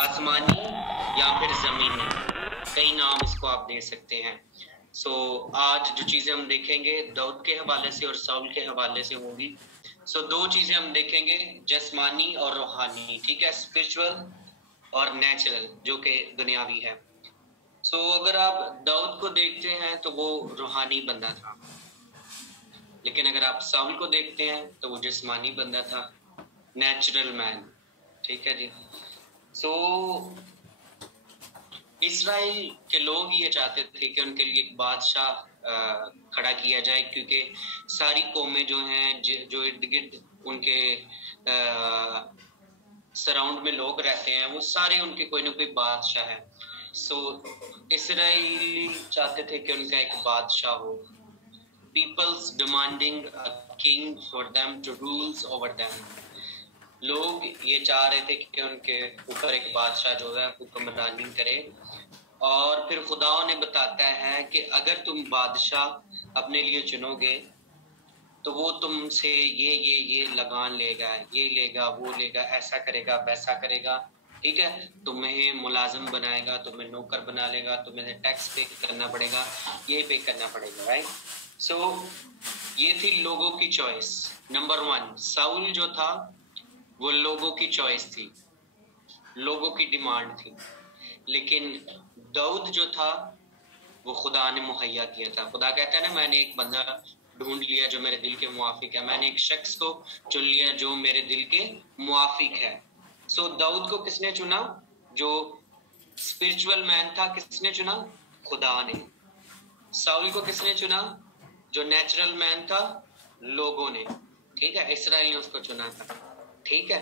आसमानी या फिर ज़मीनी, कई नाम इसको आप दे सकते हैं। आज जो चीज़ें हम देखेंगे दाऊद के हवाले से और साउल के हवाले से होंगी। दो चीज़ें हम देखेंगे, जिस्मानी और रूहानी, ठीक है, स्पिरिचुअल और नेचुरल, जो कि दुनियावी है। अगर आप दाऊद को देखते हैं तो वो रूहानी बंदा था, लेकिन अगर आप साउल को देखते हैं तो वो जिस्मानी बंदा था, नेचुरल मैन, ठीक है जी। इस्राइल के लोग ये चाहते थे कि उनके लिए एक बादशाह खड़ा किया जाए, क्योंकि सारी कौमें जो हैं, जो इर्द गिर्द उनके सराउंड में लोग रहते हैं, वो सारे उनके कोई ना कोई बादशाह है। इस्राइली चाहते थे कि उनका एक बादशाह हो। People's demanding a king for them to rules over them. लोग ये चाह रहे थे कि उनके ऊपर एक बादशाह जो है हुक्मरानी करे। और फिर खुदा ने बताता है कि अगर तुम बादशाह अपने लिए चुनोगे तो वो तुमसे ये लगान लेगा, ये लेगा, वो लेगा, ऐसा करेगा, वैसा करेगा, ठीक है, तुम्हें मुलाजिम बनाएगा, तुम्हें नौकर बना लेगा, तुम्हें टैक्स पे करना पड़ेगा, ये पे करना पड़ेगा, राइट। ये थी लोगों की चॉइस। नंबर 1, साउल जो था वो लोगों की चॉइस थी, लोगों की डिमांड थी। लेकिन दाऊद जो था वो खुदा ने मुहैया किया था। खुदा कहता है ना, मैंने एक बंदा ढूंढ लिया जो मेरे दिल के मुआफिक है, मैंने एक शख्स को चुन लिया जो मेरे दिल के मुआफिक है। दाऊद को किसने चुना? जो स्पिरिचुअल मैन था, किसने चुना? खुदा ने। साउल को किसने चुना? जो नेचुरल मैन था, लोगों ने, ठीक है, इस्राएल ने उसको चुना था, ठीक है।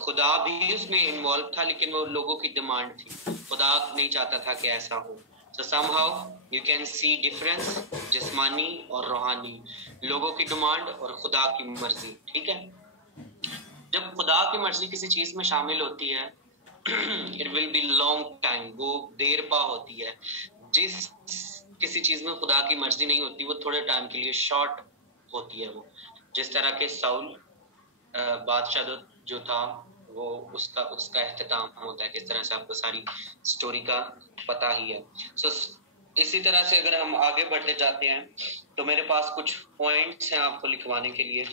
खुदा भी उसमें इन्वॉल्व था, लेकिन वो लोगों की डिमांड थी, खुदा नहीं चाहता था कि ऐसा हो। somehow you can see difference, जिस्मानी और रूहानी, लोगों की डिमांड और खुदा की मर्जी, ठीक है। जब खुदा की मर्जी किसी चीज में शामिल होती है it will be long time, वो देर पा होती है। जिस किसी चीज में खुदा की मर्जी नहीं होती वो थोड़े टाइम के लिए शॉर्ट होती है। वो जिस तरह के साउल बादशाह जो था वो उसका एहतमाम होता है, किस तरह से आपको सारी स्टोरी का पता ही है। इसी तरह से अगर हम आगे बढ़ते जाते हैं तो मेरे पास कुछ पॉइंट्स हैं आपको लिखवाने के लिए,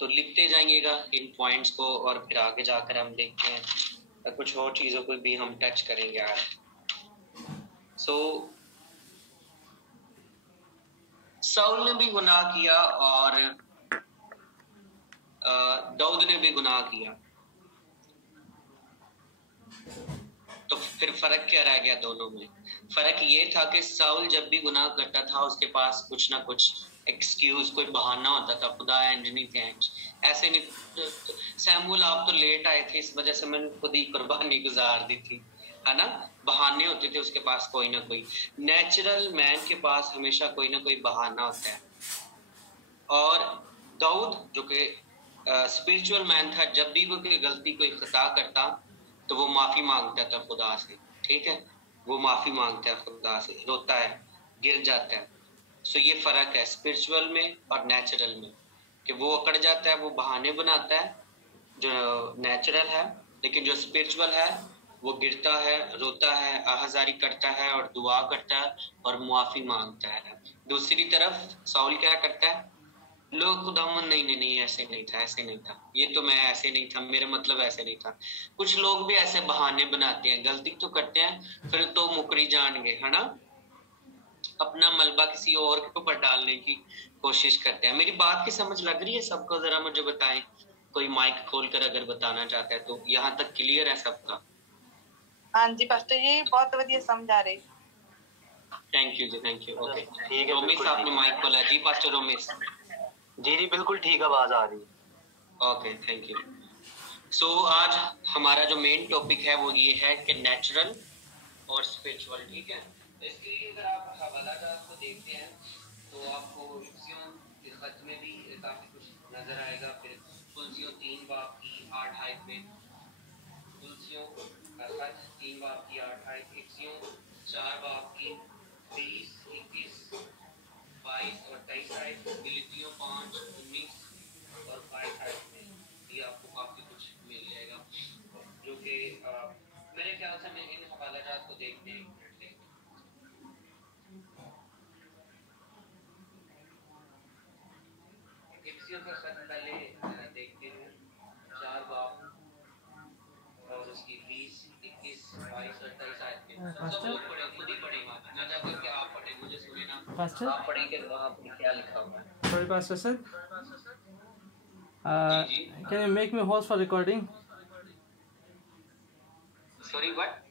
तो लिखते जाएंगेगा इन पॉइंट्स को, और फिर आगे जाकर हम देखते हैं कुछ और चीजों को भी हम टच करेंगे आज। साउल ने भी गुनाह किया और दाऊद ने भी गुनाह किया, तो फिर फर्क क्या रह गया दोनों में? फर्क ये था कि साउल जब भी गुनाह करता था उसके पास कुछ ना कुछ एक्सक्यूज, कोई बहाना होता था। खुदा नहीं थे, ऐसे नहीं, सैमुअल आप तो लेट आए थे इस वजह से मैंने खुद ही कुर्बानी गुजार दी थी, है ना। बहाने होते थे उसके पास कोई ना कोई। नेचुरल मैन के पास हमेशा कोई ना कोई बहाना होता है। और दाऊद जो कि स्पिरिचुअल मैन था, जब भी वो कोई गलती, कोई खता करता तो वो माफी मांगता था खुदा से, ठीक है, वो माफी मांगता है खुदा से, रोता है, गिर जाता है। ये फर्क है स्पिरिचुअल में और नेचुरल में, कि वो अकड़ जाता है, वो बहाने बनाता है जो नेचुरल है, लेकिन जो स्पिरिचुअल है वो गिरता है, रोता है, आहाजारी करता है और दुआ करता है और मुआफी मांगता है। दूसरी तरफ साउल क्या करता है? लोग खुदावन नहीं ऐसे नहीं था, ऐसे नहीं था, ये तो मैं ऐसे नहीं था, मेरा मतलब ऐसे नहीं था। कुछ लोग भी ऐसे बहाने बनाते हैं, गलती तो करते हैं फिर तो मुकरी जाएंगे, है ना, अपना मलबा किसी और के ऊपर डालने की कोशिश करते हैं। मेरी बात की समझ लग रही है सबको? जरा मुझे बताएं, कोई माइक खोलकर अगर बताना चाहता है तो। यहाँ तक क्लियर है सबका? हाँ जी पास्टर जी, बहुत बढ़िया समझ आ रही। थैंक यू जी, थैंक यू। ओके, ठीक है। रोमेश आपने माइक खोला जी, पास्टर रोमेश। जी बिल्कुल ठीक आवाज आ रही है। Okay, thank you. आज हमारा जो मेन टॉपिक है वो ये है कि नेचुरल और स्पिरिचुअल, ठीक है। इसके लिए अगर आप हवालात को देखते हैं तो आपको इफ्सियों के खत में भी काफी कुछ नजर आएगा। फिर तुलसियों 3 बाब की 8 आयत में, तुलसियों का खत 3 बाब की 8 आयत, इफ्सियों 4 बाब की 23, 21, 22 और 23 आयत, फिलिपियों 5, 19 और 22 आयत में ये आपको काफी कुछ मिल जाएगा। का खत पहले देखते हैं, 4 बाब और उसकी 20, 21, 22 और 23 आयतें। सब लोग पढ़े, खुद ही पढ़ेगा, ना जाकर के आप पढ़े, मुझे सुने ना, आप पढ़ेंगे वहाँ पर क्या लिखा हुआ है। Sorry, Pastor Sid. जी। Can you make me host for recording? Sorry what?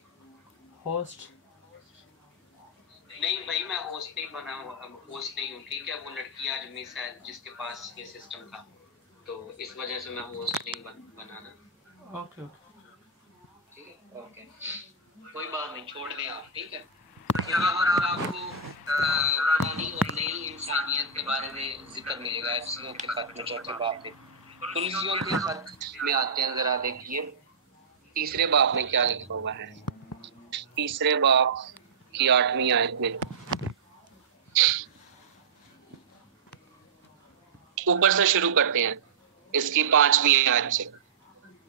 Host. नहीं भाई, मैं होस्ट नहीं बना हुआ, होस्ट नहीं हूँ, ठीक है। वो लड़की आज मिस है जिसके पास ये सिस्टम था, तो इस वजह से मैं होस्ट नहीं बनाना। Okay. ठीक है, ओके, कोई बात नहीं, छोड़ दें आप, ठीक है। यहाँ पर आपको पुरानी और नई इंसानियत के बारे में जिक्र मिलेगा इफ्सियों के खत में, चौथे बाब में। तुलसियों के खत में आते हैं, जरा देखिए तीसरे बाब में क्या लिखा हुआ है। तीसरे बाब की 8वीं आयत में, ऊपर से शुरू करते हैं, इसकी 5वीं आयत से।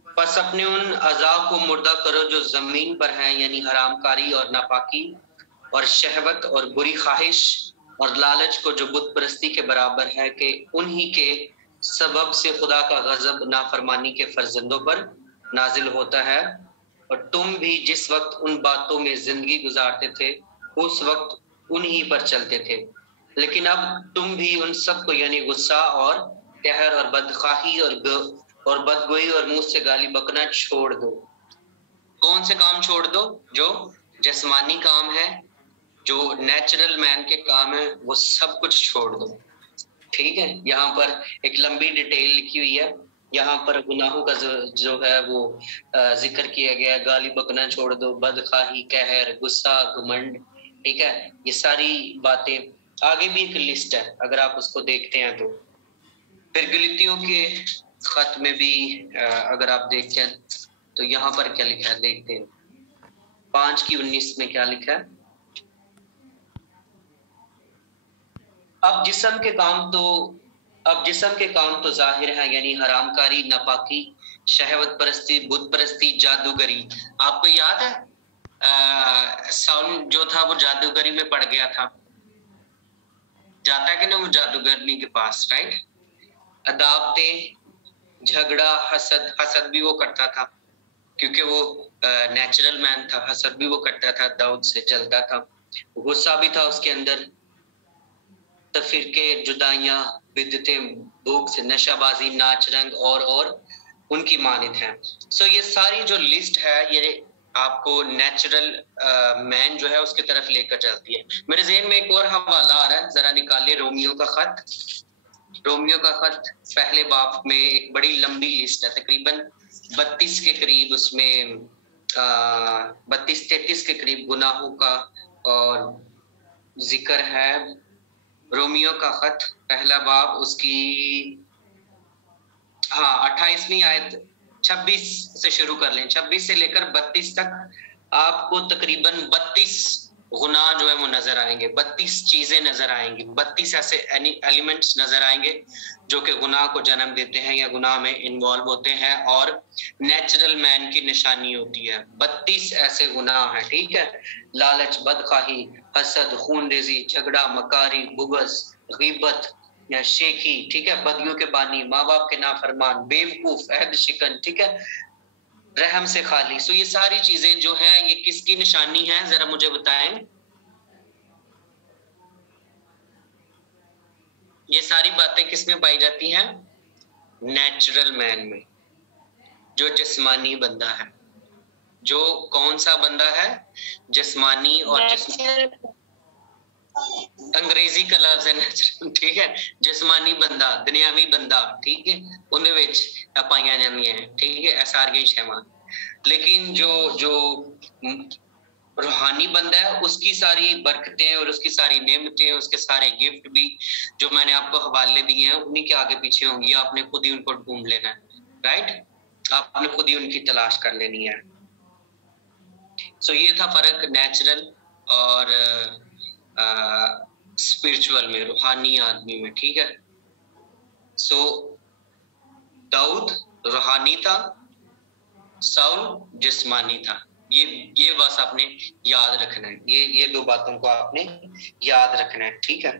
बस अपने उन अज़ा को मुर्दा करो जो जमीन पर हैं, यानी हरामकारी और नापाकी और शहवत और बुरी ख्वाहिश और लालच को, जो बुत परस्ती के बराबर है, कि उन्हीं के सबब से खुदा का गजब नाफरमानी के फर्जंदों पर नाजिल होता है। और तुम भी जिस वक्त उन बातों में जिंदगी गुजारते थे, उस वक्त उन्हीं पर चलते थे, लेकिन अब तुम भी उन सब को, यानी गुस्सा और कहर और बदखाही और बदगोई और मुंह से गाली बकना छोड़ दो। कौन से काम छोड़ दो? जो जिस्मानी काम है, जो नेचुरल मैन के काम है, वो सब कुछ छोड़ दो। ठीक है, यहाँ पर एक लंबी डिटेल लिखी हुई है। यहाँ पर गुनाहों का जो है वो जिक्र किया गया है। गाली बकना छोड़ दो, बदखाही, कहर, गुस्सा, घमंड, ठीक है, ये सारी बातें। आगे भी एक लिस्ट है, अगर आप उसको देखते हैं तो। फिर गलतियों के खत में भी अगर आप देखें तो यहाँ पर क्या लिखा है, देखते हैं 5:19 में क्या लिखा है। अब जिस्म के काम तो जाहिर है, यानी हरामकारी, नापाकी, शहवत परस्ती, बुत परस्ती, जादूगरी। आपको याद है साउंड जो था वो जादूगरी में पड़ गया था, जाता है कि ना वो जादूगरनी के पास, राइट। अदावतें, झगड़ा, हसद भी वो करता था, क्योंकि वो नेचुरल मैन था। हसद भी वो करता था, दाऊद से जलता था। गुस्सा भी था उसके अंदर। तफरीके, जुदाइयां, बिदतें, भूख से नशाबाजी, नाच रंग और उनकी मानित हैं। सो ये सारी जो लिस्ट है, ये आपको नेचुरल मैन जो है उसकी तरफ लेकर चलती है। मेरे ज़हन में एक और हवाला आ रहा है, जरा निकालिए रोमियो का खत। रोमियो का खत पहले बाब में एक बड़ी लंबी लिस्ट है, तकरीबन 32 के करीब, उसमें 32-33 के करीब गुनाहों का और जिक्र है। रोमियो का खत पहला बाब, उसकी 28वीं आयत, 26 से शुरू कर लें। 26 से लेकर 32 तक आपको तकरीबन 32 गुनाह जो है वो नजर आएंगे, 32 चीजें नजर आएंगी, 32 ऐसे एलिमेंट्स नजर आएंगे जो कि गुनाह को जन्म देते हैं या गुनाह में इन्वॉल्व होते हैं और नेचुरल मैन की निशानी होती है। 32 ऐसे गुनाह हैं, ठीक है। लालच, बदखाही, हसद, खूनरेजी, झगड़ा, मकारी, बुगस, गीबत या शेखी, ठीक है, बदियों के बानी, माँ बाप के नाफरमान, बेवकूफ, अहद शिकन, ठीक है, रहम से खाली। सो ये सारी चीजें जो हैं ये किसकी निशानी है, जरा मुझे बताएं। ये सारी बातें किसमें पाई जाती हैं? नेचुरल मैन में, जो जिस्मानी बंदा है। जो कौन सा बंदा है? जिस्मानी और अंग्रेजी का लफ्ज है नेचुरल, ठीक है। जिस्मानी बंदा, दुनियावी बंदा, ठीक है, उन्हें विच पाइया जांदियां हैं, ठीक है, ऐ सारियां शैवां। लेकिन जो रूहानी बंदा है, उसकी सारी बरकतें और उसकी सारी नेमतें, उसके सारे गिफ्ट भी जो मैंने आपको हवाले दिए हैं, उन्हीं के आगे पीछे होंगी। आपने खुद ही उनको ढूंढ लेना है, राइट, आपने खुद ही उनकी तलाश कर लेनी है। सो ये था फर्क नेचुरल और स्पिरिचुअल में, रूहानी आदमी में, ठीक है। सो दाऊद रूहानी था, साउल जिस्मानी था। ये बस आपने याद रखना है, ये दो बातों को आपने याद रखना है, ठीक है।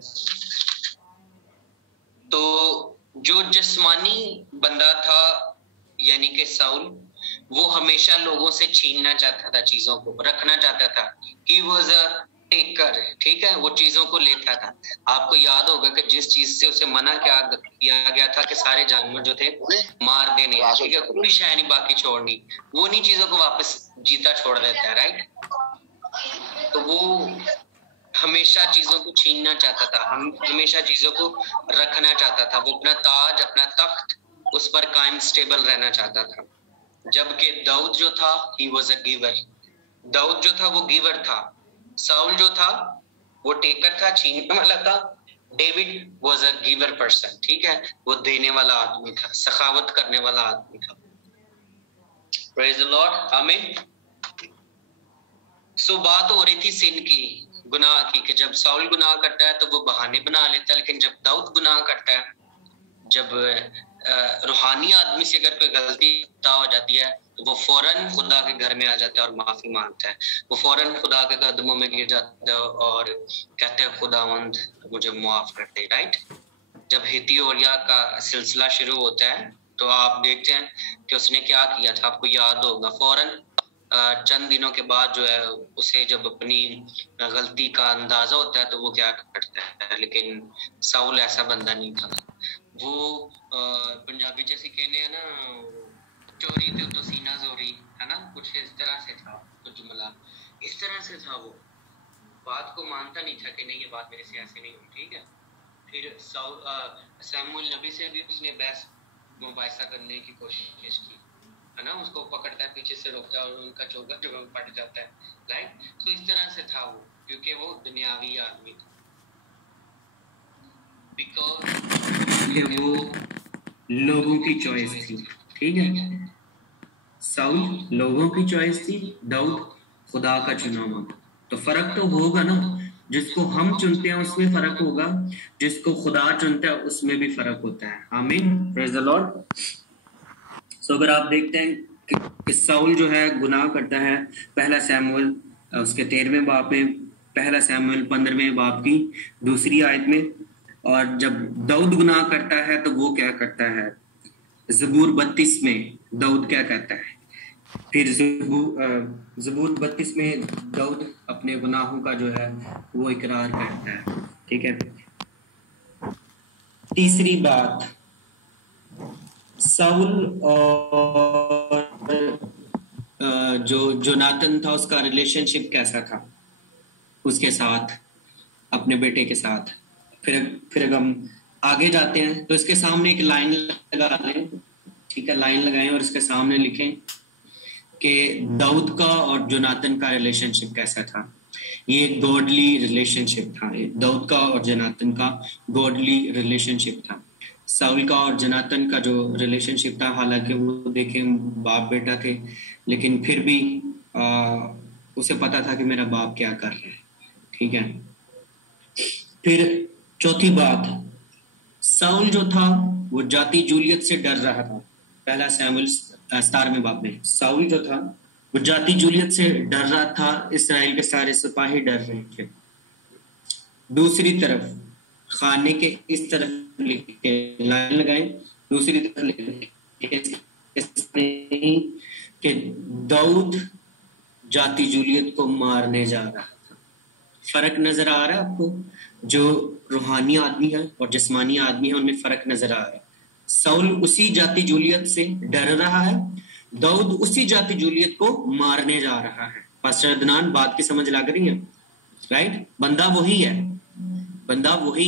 तो जो जिस्मानी बंदा था यानी कि साउल, वो हमेशा लोगों से छीनना चाहता था, चीजों को रखना चाहता था। ही वॉज अ टेकर, ठीक है, वो चीजों को लेता था। आपको याद होगा कि जिस चीज से उसे मना किया गया था कि सारे जानवर जो थे मार देने, ठीक है, कोई शय नहीं बाकी छोड़नी, वो नहीं चीजों को वापस जीता छोड़ देता है, राइट। तो वो हमेशा चीजों को छीनना चाहता था, हम हमेशा चीजों को रखना चाहता था, वो अपना ताज, अपना तख्त उस पर कायम स्टेबल रहना चाहता था। जबकि दाऊद जो था, he was a giver. Dawood जो था वो गिवर था। साउल जो था वो टेकर था, छीनने वाला था। David was a giver person, ठीक है, वो देने वाला आदमी था, सखावत करने वाला आदमी था। प्रेज द लॉर्ड, आमीन। सो बात हो रही थी सिन की, गुनाह की, कि जब साउल गुनाह करता है तो वो बहाने बना लेता है, लेकिन जब दाऊद गुनाह करता है, जब रूहानी आदमी से अगर कोई गलती हो जाती है तो वो फौरन खुदा के घर में आ जाता है और माफी मांगता है। वो फौरन खुदा के कदमों में गिर जाता है और कहते हैं खुदावंद मुझे माफ कर दे, राइट। जब हित्तियोरिया का सिलसिला शुरू होता है तो आप देखते हैं कि उसने क्या किया था, आपको याद होगा। फौरन चंद दिनों के बाद जो है उसे जब अपनी गलती का अंदाजा होता है तो वो क्या करता है। लेकिन साउल ऐसा बंदा नहीं था। वो पंजाबी जैसे कहने हैं ना, चोरी तो सीना जोरी, है ना, कुछ इस तरह से था वो जुमला, इस तरह से था। वो बात को मानता नहीं था कि नहीं ये बात मेरे से ऐसे नहीं हुई, ठीक है। फिर सैमुअल नबी से भी उसने बहस मुबाहिसा करने की कोशिश की, है ना, उसको पकड़ता है, पीछे से रोकता है और उनका चौका जो पट जाता है, राइट। तो इस तरह से था वो, क्योंकि वो दुनियावी आदमी था, बिकॉज वो लोगों की चॉइस थी, ठीक है। साउल लोगों की चॉइस थी, दाऊद खुदा का चुना हुआ। तो फर्क तो होगा ना, जिसको हम चुनते हैं उसमें फर्क होगा, जिसको खुदा चुनता है उसमें भी फर्क होता है। आमीन, प्रेज द लॉर्ड। सो अगर आप देखते हैं कि साउल जो है गुनाह करता है, पहला सैमुएल उसके 13वें बाब में, पहला सैमुएल 15वें बाब की 2 आयत में। और जब दाऊद गुनाह करता है तो वो क्या करता है, ज़बूर 32 में दाऊद क्या कहता है। फिर ज़बूर 32 में दाऊद अपने गुनाहों का जो है वो इकरार करता है, ठीक है। तीसरी बात, साउल और जो जोनाथन था उसका रिलेशनशिप कैसा था उसके साथ, अपने बेटे के साथ। फिर हम आगे जाते हैं तो इसके सामने एक लाइन लगा लें, ठीक है, लाइन लगाएं और इसके सामने लिखें कि दाऊद का और जोनाथन का रिलेशनशिप कैसा था। ये गॉडली रिलेशनशिप था, दाऊद का और जोनाथन का गॉडली रिलेशनशिप था। साउल का और जोनाथन का जो रिलेशनशिप था, हालांकि वो देखें बाप बेटा थे, लेकिन फिर भी उसे पता था कि मेरा बाप क्या कर रहा है, ठीक है। फिर चौथी बात, साउल जो था वो जाति जूलियत से डर रहा था। पहला सैमुएल 17वें बाब में साउल जो था वो जाति जूलियत से डर रहा था, इस्राएल के सारे सिपाही डर रहे थे। दूसरी तरफ खाने के इस तरफ लिखे, लाइन लगाएं, दूसरी तरफ लिखे कि दाऊद जाति जूलियत को मारने जा रहा था। फर्क नजर आ रहा है आपको? जो रूहानी आदमी है और जिस्मानी आदमी है उनमें फर्क नजर आ रहा है। साउल उसी जाति जूलियत से डर रहा है, दाऊद उसी जाति जूलियत को मारने जा रहा है। पास्टर अदनान, बात की समझ लग रही है, राइट? बंदा वही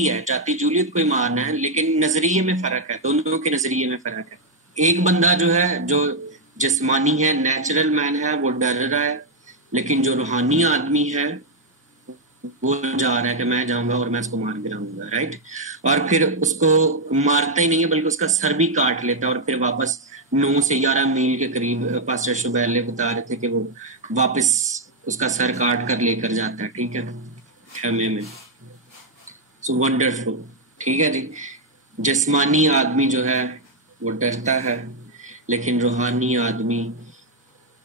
है, जाति जूलियत को ही मारना है, लेकिन नजरिए में फर्क है, दोनों के नजरिए में फर्क है। एक बंदा जो है, जो जिस्मानी है, नेचुरल मैन है, वो डर रहा है, लेकिन जो रूहानी आदमी है वो जा रहा है कि मैं जाऊंगा और मैं उसको मार गिराऊंगा, राइट? और फिर उसको मारता ही नहीं है बल्कि उसका सर भी काट लेता है, और फिर वापस 9 से 11 मील के करीब पास्टर शुबैल बता रहे थे कि वो वापस उसका सर काट कर लेकर जाता है, ठीक है, खेमे में। सो वंडरफुल, ठीक है जी। जिस्मानी आदमी जो है वो डरता है, लेकिन रूहानी आदमी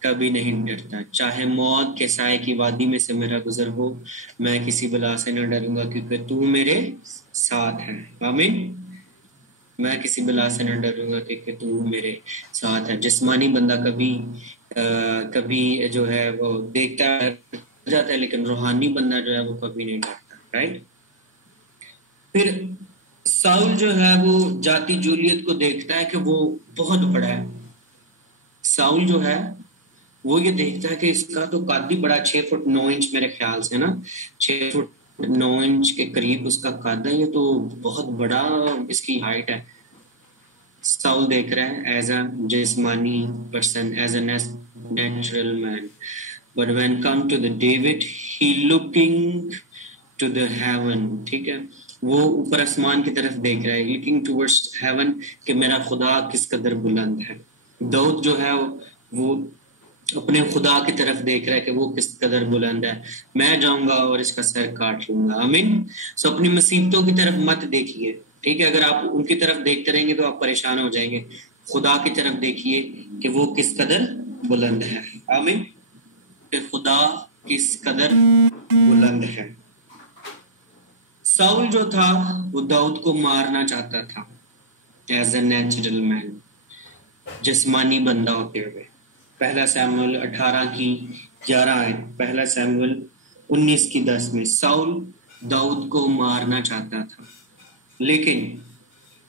कभी नहीं डरता। चाहे मौत के साए की वादी में से मेरा गुजर हो, मैं किसी बला से न डरूंगा क्योंकि तू मेरे साथ है। आमीन। मैं किसी बला से न डरूंगा कि तू मेरे साथ है। जिस्मानी बंदा कभी जो है वो देखता जाता है, लेकिन रूहानी बंदा जो है वो कभी नहीं डरता, राइट। फिर साउल जो है वो जाति जूलियत को देखता है कि वो बहुत बड़ा है। साउल जो है वो ये देखता है कि इसका तो कद ही बड़ा, 6 फुट 9 इंच मेरे ख्याल से ना, 6 फुट 9 इंच के करीब उसका कद है, ये तो बहुत बड़ा इसकी हाइट है। साउल देख रहा है एज अ जिस्मानी person, as a natural man, but when come to the David he looking to the heaven, ठीक है, वो ऊपर आसमान की तरफ देख रहा है, लुकिंग टुवर्ड्स हेवन, कि मेरा खुदा किस कदर बुलंद है। दाऊद जो है वो अपने खुदा की तरफ देख रहा है कि वो किस कदर बुलंद है, मैं जाऊंगा और इसका सर काट लूंगा। आमीन। सो अपनी मुसीबतों की तरफ मत देखिए, ठीक है, अगर आप उनकी तरफ देखते रहेंगे तो आप परेशान हो जाएंगे। खुदा की तरफ देखिए कि वो किस कदर बुलंद है। आमीन। कि खुदा किस कदर बुलंद है। साउल जो था वो दाऊद को मारना चाहता था एज ए नेचुरल मैन, जिस्मानी बंदा होते हुए। पहला सैमुएल 18 की 11 आयत, पहला सैमुएल 19 की 10 में साउल दाऊद को मारना चाहता था, लेकिन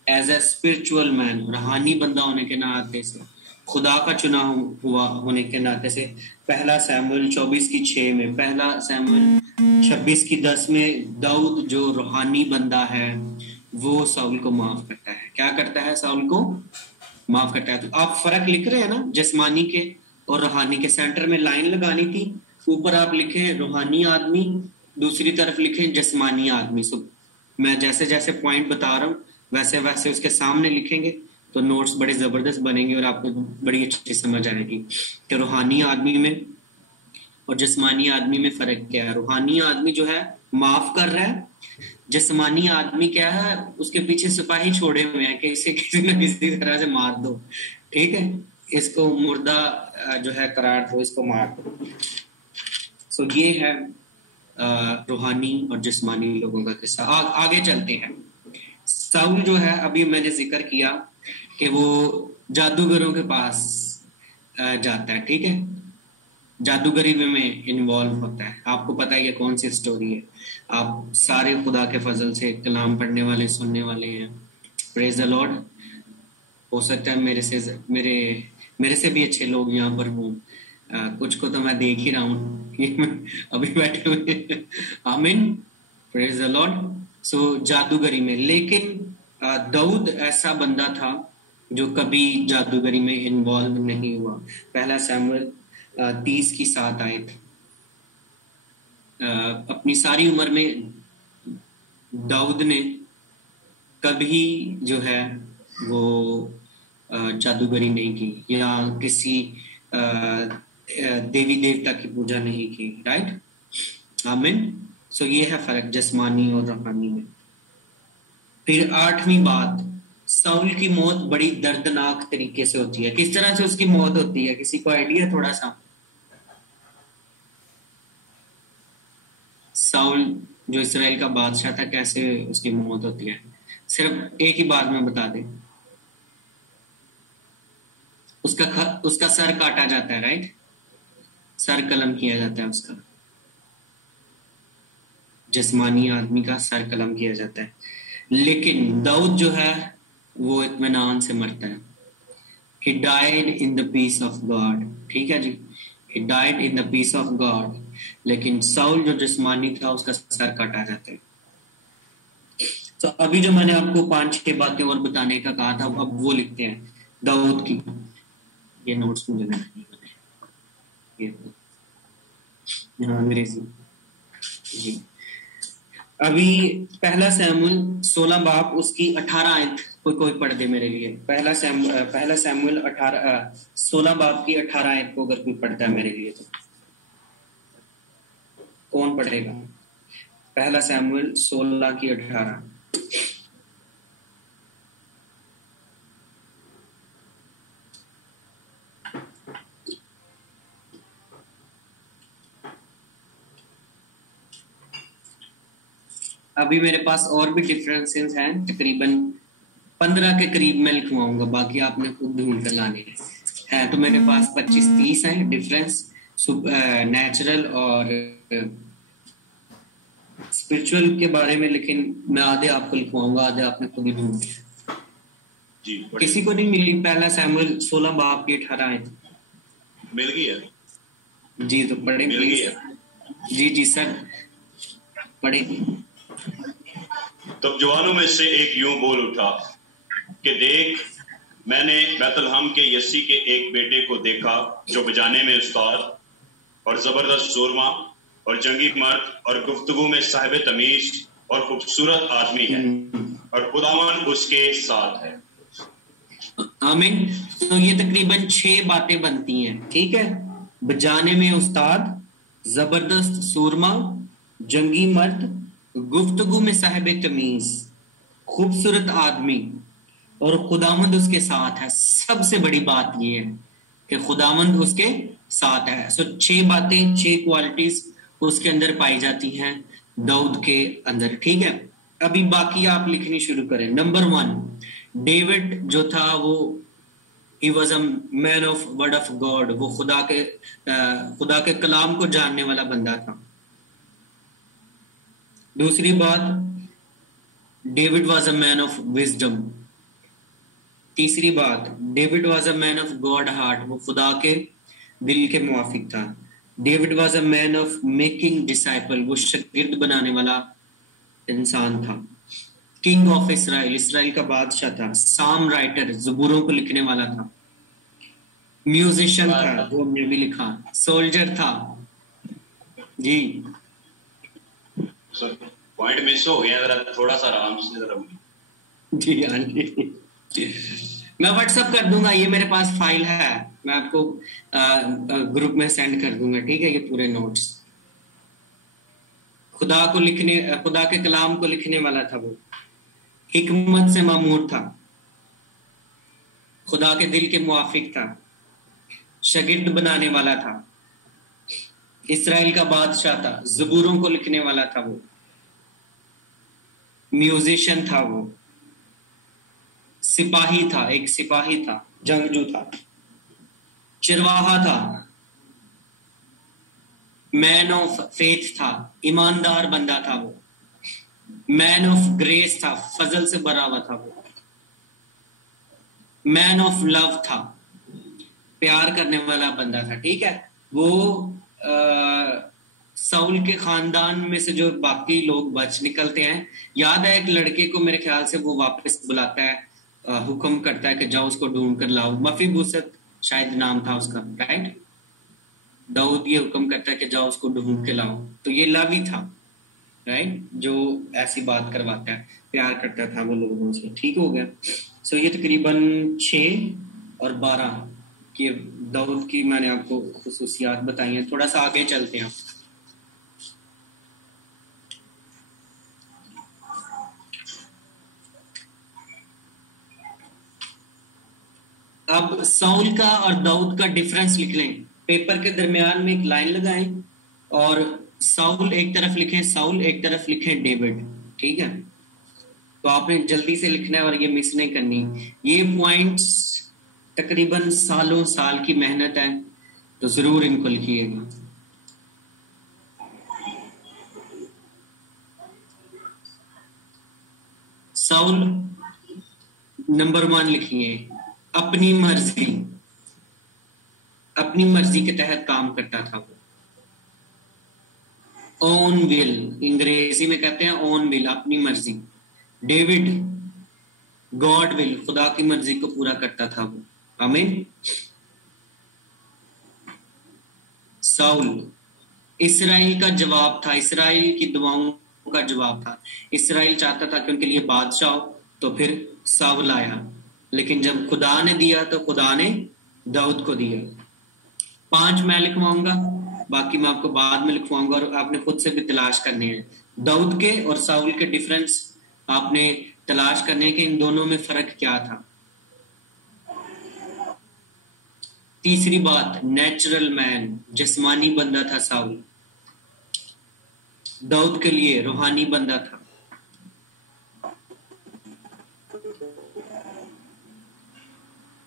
एज ए स्पिरिचुअल मैन, रूहानी बंदा होने के नाते से, खुदा का चुना हुआ होने के नाते से, पहला सैमुएल 24 की 6 में, पहला सैमुएल 26 की 10 में, दाऊद जो रूहानी बंदा है वो साउल को माफ करता है। क्या करता है? साउल को माफ करता है। तो आप फर्क लिख रहे हैं ना, जिस्मानी के और रूहानी के। सेंटर में लाइन लगानी थी, ऊपर आप लिखे रूहानी आदमी, दूसरी तरफ लिखे जिस्मानी आदमी। सो मैं जैसे जैसे पॉइंट बता रहा हूँ वैसे वैसे उसके सामने लिखेंगे तो नोट्स बड़े जबरदस्त बनेंगे और आपको बड़ी अच्छी समझ आएगी कि रूहानी आदमी में और जिस्मानी आदमी में फर्क क्या है। रूहानी आदमी जो है माफ कर रहा है, जिस्मानी आदमी क्या है, उसके पीछे सिपाही छोड़े हुए हैं कि इसे किसी न किसी तरह से मार दो, ठीक है, इसको मुर्दा जो है करार दो, इसको मार दो। सो ये है रूहानी और जिस्मानी लोगों का किस्सा। आगे चलते हैं। साउल जो है, अभी मैंने जिक्र किया कि वो जादूगरों के पास जाता है, ठीक है, जादूगरी में इन्वॉल्व होता है। आपको पता है ये कौन सी स्टोरी है। आप सारे खुदा के फजल से कलाम पढ़ने वाले, सुनने वाले हैं। Praise the Lord. हो सकता है मेरे से भी अच्छे लोग यहाँ पर हों, कुछ को तो मैं देख ही रहा हूँ अभी बैठे हुए। आमीन। Praise the lord. सो जादूगरी में, लेकिन दाऊद ऐसा बंदा था जो कभी जादूगरी में इन्वॉल्व नहीं हुआ। पहला सैमुएल 30 की 7 आयत। अपनी सारी उम्र में दाऊद ने कभी जो है वो जादूगरी नहीं की या किसी देवी देवता की पूजा नहीं की, राइट। आमीन। सो ये है फर्क जिस्मानी और रूहानी में। फिर 8वीं बात, साउल की मौत बड़ी दर्दनाक तरीके से होती है। किस तरह से उसकी मौत होती है, किसी को आइडिया थोड़ा सा? साउल जो इस्राएल का बादशाह था, कैसे उसकी मौत होती है? सिर्फ एक ही बात में बता दें, उसका सर काटा जाता है, राइट, सर कलम किया जाता है उसका। जिस्मानी आदमी का सर कलम किया जाता है, लेकिन दाऊद जो है वो इत्मीनान से मरता है। He died in the peace of God, ठीक है जी, He died in the peace of God। लेकिन साउल जो जिस्मानी था उसका सर काटा जाता है। तो अभी जो मैंने आपको 5-6 बातें और बताने का कहा था, अब वो लिखते हैं दाऊद की। ये नोट्स मुझे नहीं बने, ये अंग्रेजी जी। अभी पहला सैमुएल 16 बाब उसकी 18 आयत कोई पढ़ दे मेरे लिए। पहला सैमुएल 16 बाब की 18 आयत को अगर कोई पढ़ता है मेरे लिए तो कौन पढ़ेगा? पहला सैमुएल 16 की 18। अभी मेरे पास और भी डिफरेंसेस हैं, तकरीबन 15 के करीब मैं लिखवाऊंगा, बाकी आपने खुद ढूंढ कर लाने हैं। तो मेरे पास 25-30 है डिफरेंस नेचुरल और स्पिरिचुअल के बारे में, लेकिन मैं आधे आपको लिखवाऊंगा, आधे आपने खुद ही ढूंढ जी। किसी को नहीं मिली। पहला सैमुएल 16 बाब की 18 आयत मिल गई है जी, तो पढ़े मिल गई प्लीज। है। जी जी सर पढ़े। तब जवानों में से एक यूं बोल उठा कि देख, मैंने बैतलहम के यस्सी के एक बेटे को देखा जो बजाने में उस्ताद और जबरदस्त सूरमा और जंगी मर्द और गुफ्तगू में साहिब तमीज और खूबसूरत आदमी है, और खुदावन उसके साथ है। आमीन। तो ये तकरीबन 6 बातें बनती हैं, ठीक है। बजाने में उस्ताद, जबरदस्त सूरमा, जंगी मर्द, गुफ्तगू में साहिब तमीज, खूबसूरत आदमी और खुदावंद उसके साथ है। सबसे बड़ी बात ये है कि खुदावंद उसके साथ है। सो 6 बातें, 6 क्वालिटीज उसके अंदर पाई जाती हैं दाऊद के अंदर, ठीक है। अभी बाकी आप लिखनी शुरू करें। नंबर 1, डेविड जो था वो ही was a man of word of God, वो खुदा के कलाम को जानने वाला बंदा था। दूसरी बात, David was a man of wisdom. तीसरी बात, David was a man of God heart, वो खुदा के दिल के मुआफिक था। David was a man of making disciple, वो शागिर्द बनाने वाला इंसान था। किंग ऑफ इसराइल, इसराइल का बादशाह था। साम राइटर, ज़बूरों को लिखने वाला था। म्यूजिशियन था, वो हमने भी लिखा। सोल्जर था जी। सर पॉइंट मिस हो गया, जरा थोड़ा सा आराम से जरा। जी हाँ जी, मैं व्हाट्सएप कर दूंगा, ये मेरे पास फाइल है, मैं आपको ग्रुप में सेंड कर दूंगा, ठीक है। ये पूरे नोट्स खुदा के कलाम को लिखने वाला था वो। हिकमत से मामूर था, खुदा के दिल के मुआफिक था, शागिर्द बनाने वाला था, इसराइल का बादशाह था, ज़बूरों को लिखने वाला था वो, म्यूजिशियन था वो, सिपाही था, एक सिपाही था, जंगजू था, चिरवाहा था, मैन ऑफ फेथ था, ईमानदार बंदा था वो, मैन ऑफ ग्रेस था, फजल से भरा हुआ था वो, मैन ऑफ लव था, प्यार करने वाला बंदा था, ठीक है। वो साउल के खानदान में से जो बाकी लोग बच निकलते हैं, याद है एक लड़के को मेरे ख्याल से वो वापस बुलाता है, हुक्म करता है कि जाओ उसको ढूंढ कर लाओ। मफीबूसत शायद नाम था उसका, राइट। दाऊद ये हुक्म करता है कि जाओ उसको ढूंढ के लाओ, तो ये लव ही था, राइट, जो ऐसी बात करवाता है, प्यार करता था वो लोगों से, ठीक हो गया। सो ये तकरीबन 6 और 12 की दाऊद की मैंने आपको खुसूसियात बताई हैं। थोड़ा सा आगे चलते हैं। अब साउल का और दाऊद का डिफरेंस लिख लें। पेपर के दरमियान में एक लाइन लगाएं और साउल एक तरफ लिखें, साउल एक तरफ लिखें डेविड, ठीक है। तो आपने जल्दी से लिखना है और ये मिस नहीं करनी। ये पॉइंट्स तकरीबन सालों साल की मेहनत है, तो जरूर इनको लिखिएगा। साउल नंबर 1 लिखिए, अपनी मर्जी के तहत काम करता था वो। ओन विल, अंग्रेजी में कहते हैं ओन विल, अपनी मर्जी। डेविड गॉड विल, खुदा की मर्जी को पूरा करता था वो। आमीन। साउल इसराइल का जवाब था, इसराइल की दुआओं का जवाब था। इसराइल चाहता था कि उनके लिए बादशाह हो, तो फिर साउल आया, लेकिन जब खुदा ने दिया तो खुदा ने दाऊद को दिया। 5 मैं लिखवाऊंगा, बाकी मैं आपको बाद में लिखवाऊंगा, और आपने खुद से भी तलाश करने हैं। दाऊद के और साउल के डिफरेंस आपने तलाश करने के, इन दोनों में फर्क क्या था। तीसरी बात, नेचुरल मैन, जिस्मानी बंदा था साउल। दाऊद के लिए रूहानी बंदा था।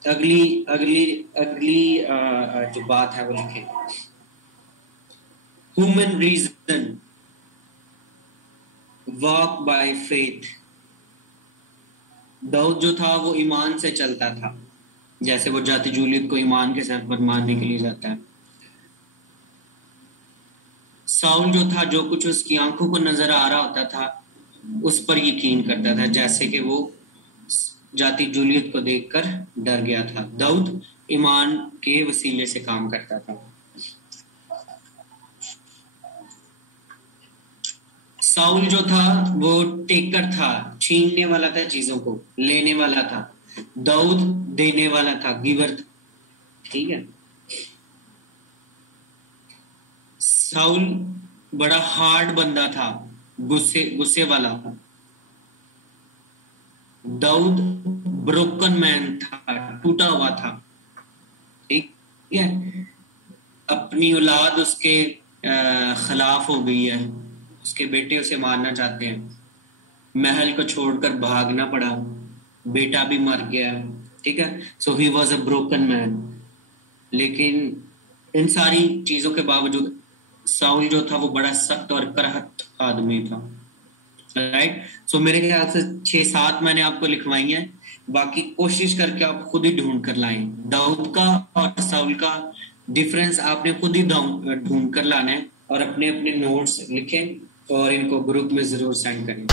अगली अगली अगली जो बात है वो लिखे, human reason walk by faith. Dawood जो था वो ईमान से चलता था, जैसे वो जाति जूलियत को ईमान के साथ पर मारने के लिए जाता है। साउल जो था, जो कुछ उसकी आंखों को नजर आ रहा होता था उस पर यकीन करता था, जैसे कि वो जाति जूलियत को देखकर डर गया था। दाऊद ईमान के वसीले से काम करता था। साउल जो था वो टेकर था, छीनने वाला था, चीजों को लेने वाला था। दाऊद देने वाला था, गिवर था। ठीक है। साउल बड़ा हार्ड बंदा था, गुस्से वाला। दाऊद ब्रोकन मैन था, टूटा हुआ था। ठीक है। अपनी औलाद उसके खिलाफ हो गई है, उसके बेटे उसे मारना चाहते हैं, महल को छोड़कर भागना पड़ा, बेटा भी मर गया। ठीक है। So he was a broken man. लेकिन इन सारी चीजों के बावजूद साउल जो था वो बड़ा सख्त और करहत आदमी था। राइट। सो मेरे ख्याल से 6-7 मैंने आपको लिखवाई हैं, बाकी कोशिश करके आप खुद ही ढूंढ कर लाएं। दाऊद का और साउल का डिफरेंस आपने खुद ही ढूंढ कर लाना है और अपने अपने नोट्स लिखें और इनको ग्रुप में जरूर सेंड करें।